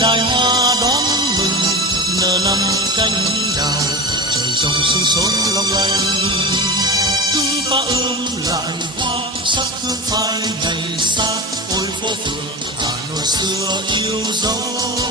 đài hoa đón mừng nở nằm cánh đào, trời dòng sương sớm long lanh. Chúng ta lại hoa sắc hương phai ngày xa, ôi phố phường Hà Nội xưa yêu dấu.